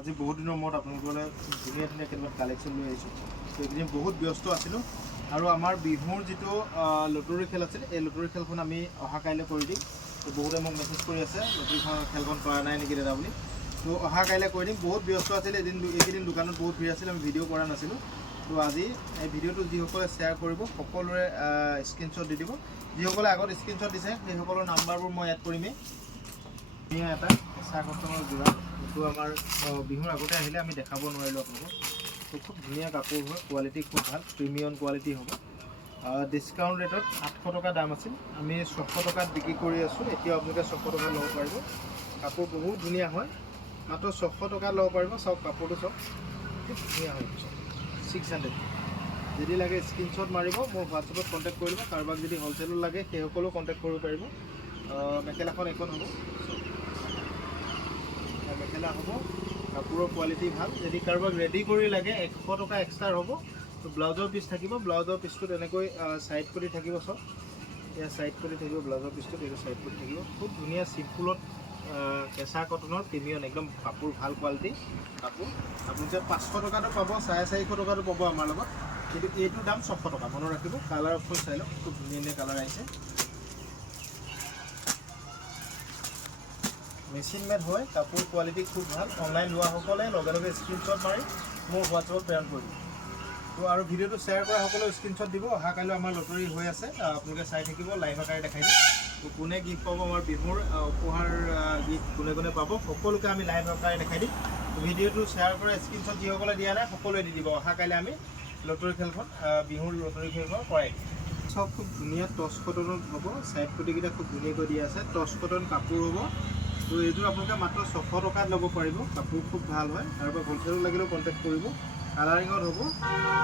আজি বহুত দিনৰ মূৰত আপোনালোকলৈ ধুনীয়া ধুনীয়া কেইটামান কালেকশ্যন লৈ আহিছোঁ। তো এইকেইদিন বহুত ব্যস্ত আছিলোঁ আৰু আমাৰ বিহুৰ যিটো লুটুৰি খেল আছিল, এই লুটুৰি খেলখন আমি অহা কাইলৈ কৰি দিম। তো বহুতে মোক মেছেজ কৰি আছে লুটুৰি খেলখন কৰা নাই নেকি দাদা বুলি। তো অহা কাইলৈ কৰি দিম। বহুত ব্যস্ত আছিল, এইকেইদিন দোকানত বহুত ভিৰ আছিল, আমি ভিডিঅ' কৰা নাছিলোঁ। তো আজি এই ভিডিঅ'টো যিসকলে শ্বেয়াৰ কৰিব সকলোৰে স্ক্ৰীনশ্বট দি দিব। যিসকলে আগত স্ক্ৰীনশ্বট দিছে সেইসকলৰ নাম্বাৰবোৰ মই এড কৰিমেই। ধুনীয়া এটা কেঁচা কটনৰ যোৰা, এইটো আমাৰ বিহুৰ আগতে আহিলে আমি দেখাব নোৱাৰিলোঁ আপোনালোকক। তো খুব ধুনীয়া কাপোৰ হয়, কোৱালিটি খুব ভাল, প্ৰিমিয়াম কোৱালিটি হ'ব। ডিছকাউণ্ট ৰেটত 800 টকা দাম আছিল, আমি 600 টকাত বিক্ৰী কৰি আছোঁ। এতিয়া আপোনালোকে 600 টকা ল'ব পাৰিব। কাপোৰ বহুত ধুনীয়া হয়, মাত্ৰ 600 টকা ল'ব পাৰিব। চাওক কাপোৰটো চাওক, খুব ধুনীয়া হয়। 600 যদি লাগে স্ক্ৰীনশ্বট মাৰিব, মোৰ হোৱাটছএপত কণ্টেক্ট কৰিব। কাৰোবাক যদি হ'লচেলত লাগে সেইসকলেও কণ্টেক্ট কৰিব পাৰিব। মেখেলাখন এখন হ'ব, মেখেলা হ'ব, কাপোৰৰ কোৱালিটি ভাল। যদি কাৰোবাক ৰেডি কৰি লাগে 100 টকা এক্সট্ৰা হ'ব। তো ব্লাউজৰ পিচ থাকিব, ব্লাউজৰ পিচটোত এনেকৈ ছাইড কৰি থাকিব। চব এয়া ছাইড কৰি থাকিব, ব্লাউজৰ পিচটোত এইটো ছাইড কৰি থাকিব। খুব ধুনীয়া চিম্পুলত কেঁচা কটনৰ প্ৰিমিয়াম, একদম কাপোৰ ভাল কোৱালিটি কাপোৰ। আপোনালোকে 500 টকাটো পাব, 450 টকাটো পাব আমাৰ লগত, কিন্তু এইটোৰ দাম 600 টকা। মনত ৰাখিব। কালাৰ অপশ্যন চাই লওক, খুব ধুনীয়া ধুনীয়া কালাৰ আহিছে। মেচিন মেড হয়, কাপোৰ কোৱালিটি খুব ভাল। অনলাইন লোৱাসকলে লগে লগে স্ক্ৰীনশ্বট মাৰি মোৰ হোৱাটছএপত প্ৰেৰণ কৰিব। তো আৰু ভিডিঅ'টো শ্বেয়াৰ কৰা সকলেও স্ক্ৰীনশ্বট দিব। অহা কাইলৈ আমাৰ লটাৰী হৈ আছে, আপোনালোকে চাই থাকিব, লাইভ আকাৰে দেখাই দিম। তো কোনে গিফ্ট পাব, আমাৰ বিহুৰ উপহাৰ গিফ্ট কোনে কোনে পাব, সকলোকে আমি লাইভ আকাৰে দেখাই দিম। ভিডিঅ'টো শ্বেয়াৰ কৰা স্ক্ৰীনশ্বট যিসকলে দিয়া নাই সকলোৱে দি দিব। অহা কাইলৈ আমি লটাৰী খেলখন, বিহুৰ লটাৰী খেলখন কৰাই দিম। চব খুব ধুনীয়া টচ কটনত হ'ব, ছাইড পটিকেইটা খুব ধুনীয়াকৈ দিয়া আছে। টচ কটন কাপোৰ হ'ব। তো এইযোৰ আপোনালোকে মাত্ৰ 600 টকাত ল'ব পাৰিব। কাপোৰ খুব ভাল হয়, কাৰোবাৰ হ'লচেলত লাগিলেও কণ্টেক্ট কৰিব। কালাৰিঙত হ'ব,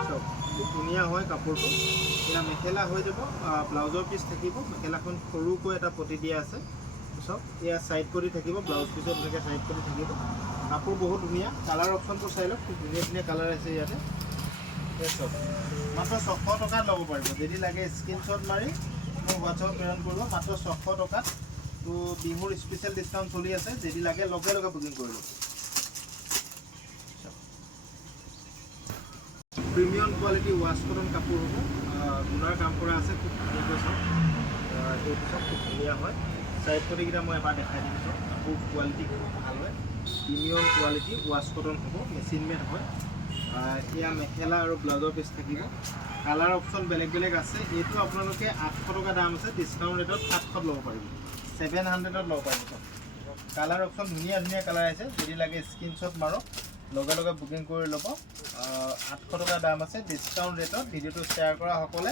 চব খুব ধুনীয়া হয় কাপোৰটো। এয়া মেখেলা হৈ যাব, ব্লাউজৰ পিচ থাকিব। মেখেলাখন সৰুকৈ এটা পতি দিয়া আছে। চব এয়া ছাইড কৰি থাকিব, ব্লাউজ পিছত এনেকৈ ছাইড কৰি থাকিব। কাপোৰ বহুত ধুনীয়া। কালাৰ অপশ্যনটো চাই লওক, খুব ধুনীয়া ধুনীয়া কালাৰ আছে ইয়াতে। এই চব মাত্ৰ 600 টকাত ল'ব পাৰিব। যদি লাগে স্ক্ৰীনশ্বট মাৰি মোৰ হোৱাটছএপত প্ৰেৰণ কৰিব, মাত্ৰ 600 টকাত। তো বিহুৰ স্পেচিয়েল ডিছকাউণ্ট চলি আছে, যদি লাগে লগে লগে বুকিং কৰি ল'ব। প্ৰিমিয়াম কোৱালিটি ৱাছ কটন কাপোৰ হ'ব, গুণাৰ কাম কৰা আছে, খুব ধুনীয়াকৈ চাওক। এইটো চব খুব ধুনীয়া হয়। ছাইড পটিকেইটা মই এবাৰ দেখাই দিম। চাওক কাপোৰ কোৱালিটি খুব ভাল হয়, প্ৰিমিয়াম কোৱালিটি ৱাছ কটন হ'ব, মেচিন মেড হয়। এয়া মেখেলা আৰু ব্লাউজৰ পিচ থাকিব। কালাৰ অপশ্যন বেলেগ বেলেগ আছে। এইটো আপোনালোকে 800 টকা দাম আছে, ডিছকাউণ্ট ৰেটত 700ত ল'ব পাৰিব, 700ত ল'ব পাৰিব। কালাৰ অপশ্যন ধুনীয়া ধুনীয়া কালাৰ আছে, যদি লাগে স্ক্ৰীনশ্বট মাৰক, লগে লগে বুকিং কৰি ল'ব। 800 টকা দাম আছে, ডিছকাউণ্ট ৰেটত। ভিডিঅ'টো শ্বেয়াৰ কৰা সকলে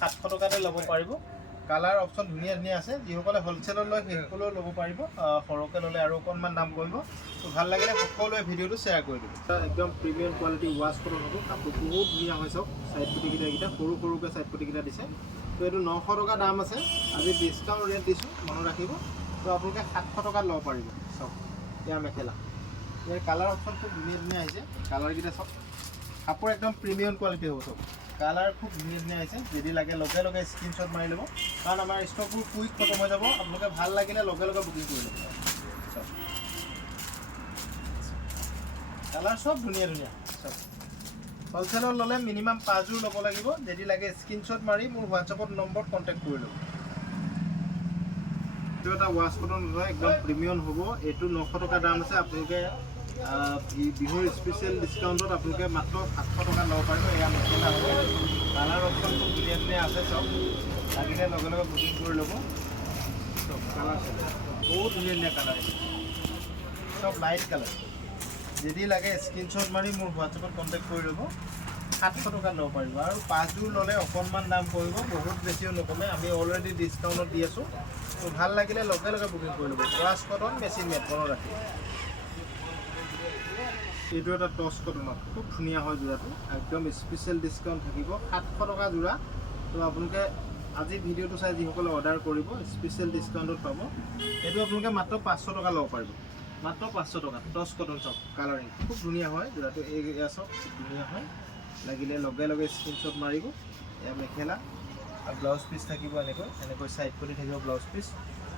700 টকাতে ল'ব পাৰিব। কালাৰ অপশ্যন ধুনীয়া ধুনীয়া আছে। যিসকলে হ'লচেলত লয় সেইসকলেও ল'ব পাৰিব, সৰহকৈ ল'লে আৰু অকণমান দাম পৰিব। তো ভাল লাগিলে সকলোৱে ভিডিঅ'টো শ্বেয়াৰ কৰি দিব। একদম প্ৰিমিয়াম কোৱালিটি ৱাছ কটন হ'ব, কাপোৰ বহুত ধুনীয়া হয়। চাওক ছাইড পটিকেইটা সৰু সৰুকৈ ছাইড পটিকেইটা দিছে। তো এইটো 900 টকা দাম আছে, আজি ডিছকাউণ্ট ৰেট দিছোঁ, মনত ৰাখিব। তো আপোনালোকে 700 টকাত ল'ব পাৰিব। চাওক ইয়াৰ মেখেলা, ইয়াৰ কালাৰ অপশ্যন খুব ধুনীয়া ধুনীয়া আহিছে। কালাৰকেইটা চাওক, কাপোৰ একদম প্ৰিমিয়াম কোৱালিটি হ'ব। চাওক কালাৰ খুব ধুনীয়া ধুনীয়া আহিছে। যদি লাগে লগে লগে স্ক্ৰীনশ্বট মাৰি ল'ব, কাৰণ আমাৰ ষ্টকবোৰ কুইক খতম হৈ যাব। আপোনালোকে ভাল লাগিলে লগে লগে বুকিং কৰি ল'ব। চাওক কালাৰ চব ধুনীয়া ধুনীয়া। চাওক হ'লচেলত ল'লে মিনিমাম 5যোৰ ল'ব লাগিব। যদি লাগে স্ক্ৰীনশ্বট মাৰি মোৰ হোৱাটছএপত নম্বৰত কণ্টেক্ট কৰি ল'ব। এইটো এটা ৱাছ কটন হয়, একদম প্ৰিমিয়াম হ'ব। এইটো 900 টকা দাম আছে। আপোনালোকে বিহুৰ স্পেচিয়েল ডিছকাউণ্টত আপোনালোকে মাত্ৰ 700 টকাত ল'ব পাৰিব। এয়া মেখেলা হ'ব, কালাৰ অপশ্যন খুব ধুনীয়া ধুনীয়া আছে। চাওক লাগিলে লগে লগে বুকিং কৰি ল'ব। চব কালাৰ বহুত ধুনীয়া ধুনীয়া কালাৰ আছে, চব লাইট কালাৰ। যদি লাগে স্ক্ৰীনশ্বট মাৰি মোৰ হোৱাটছএপত কণ্টেক্ট কৰি ল'ব, 700 টকাত ল'ব পাৰিব। আৰু 5যোৰ ল'লে অকণমান দাম পৰিব, বহুত বেছিও নকমে। আমি অলৰেডি ডিছকাউণ্টত দি আছোঁ। তো ভাল লাগিলে লগে লগে বুকিং কৰি ল'ব। ৱাছ কটন মেচিন মেড, মনত ৰাখিব। এইটো এটা টচ কটনত খুব ধুনীয়া হয় যোৰাটো, একদম স্পেচিয়েল ডিছকাউণ্ট থাকিব, 700 টকা যোৰা। তো আপোনালোকে আজি ভিডিঅ'টো চাই যিসকলে অৰ্ডাৰ কৰিব স্পেচিয়েল ডিছকাউণ্টত পাব। এইটো আপোনালোকে মাত্ৰ 500 টকা ল'ব পাৰিব, মাত্ৰ 500 টকা। টচ কটন চাওক, কালাৰিং খুব ধুনীয়া হয় যোৰাটো। এয়া চাওক খুব ধুনীয়া হয়, লাগিলে লগে লগে স্ক্ৰীনশ্বট মাৰিব। এয়া মেখেলা আৰু ব্লাউজ পিচ থাকিব, এনেকৈ ছাইড কৰি থাকিব ব্লাউজ পিচ।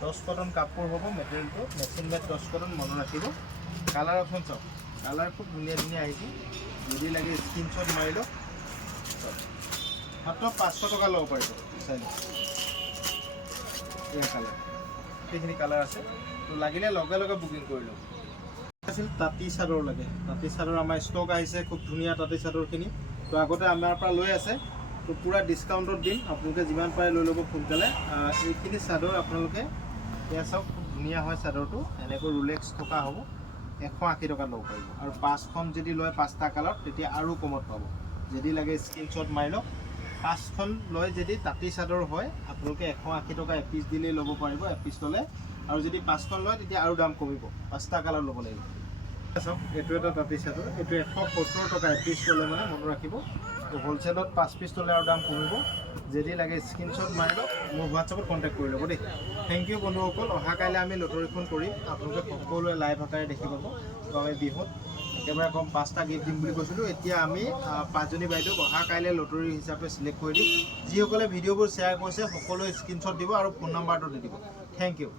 টচ কটন কাপোৰ হ'ব, মেটেৰিয়েলটো মেচিন মেড টচ কটন, মনত ৰাখিব। কালাৰ অপশ্যন চাওক, কালাৰ খুব ধুনীয়া ধুনীয়া আহিছে যদি লাগে স্ক্ৰীনশ্বট মাৰি লওক মাত্ৰ 500 টকা ল'ব পাৰিব চাই লওক এয়া কালাৰ এইখিনি কালাৰ আছে তো লাগিলে লগে লগে বুকিং কৰি লওক আছিল তাঁতী চাদৰ লাগে তাঁতী চাদৰ আমাৰ ষ্টক আহিছে খুব ধুনীয়া তাঁতী চাদৰখিনি তো আগতে আমাৰ পৰা লৈ আছে তো পুৰা ডিছকাউণ্টত দিম আপোনালোকে যিমান পাৰে লৈ ল'ব সোনকালে এইখিনি চাদৰ আপোনালোকে এয়া চাওক খুব ধুনীয়া হয় চাদৰটো এনেকৈ ৰুলেক্স থকা হ'ব 180 টকা ল'ব পাৰিব আৰু 5খন যদি লয় 5টা কালাৰ তেতিয়া আৰু কমত পাব যদি লাগে স্ক্ৰীনশ্বট মাৰি লওক 5খন লয় যদি তাঁতী চাদৰ হয় আপোনালোকে 180 টকা এপিচ দিলেই ল'ব পাৰিব এপিচ ল'লে আৰু যদি 5খন লয় তেতিয়া আৰু দাম কমিব 5টা কালাৰ ল'ব লাগিব চাওক এইটো এটা তাঁতী চাদৰ এইটো 170 টকা এপিচ ল'লে মানে মনত ৰাখিব তো হোলচেলত 5 পিচ ল'লে আৰু দাম কমিব যদি লাগে স্ক্ৰীনশ্বট মাৰি লওক মোৰ হোৱাটছআপত কণ্টেক্ট কৰি ল'ব দেই থেংক ইউ বন্ধুসকল অহা কাইলৈ আমি লটাৰীখন কৰিম আপোনালোকে সকলোৱে লাইভ আকাৰে দেখি পাব তো আমি বিহুত একেবাৰে কম 5টা গিফ্ট দিম বুলি কৈছিলোঁ এতিয়া আমি 5জনী বাইদেউক অহা কাইলৈ লটাৰী হিচাপে চিলেক্ট কৰি দিম যিসকলে ভিডিঅ'বোৰ শ্বেয়াৰ কৰিছে সকলোৱে স্ক্ৰীনশ্বট দিব আৰু ফোন নাম্বাৰটো দি দিব থেংক ইউ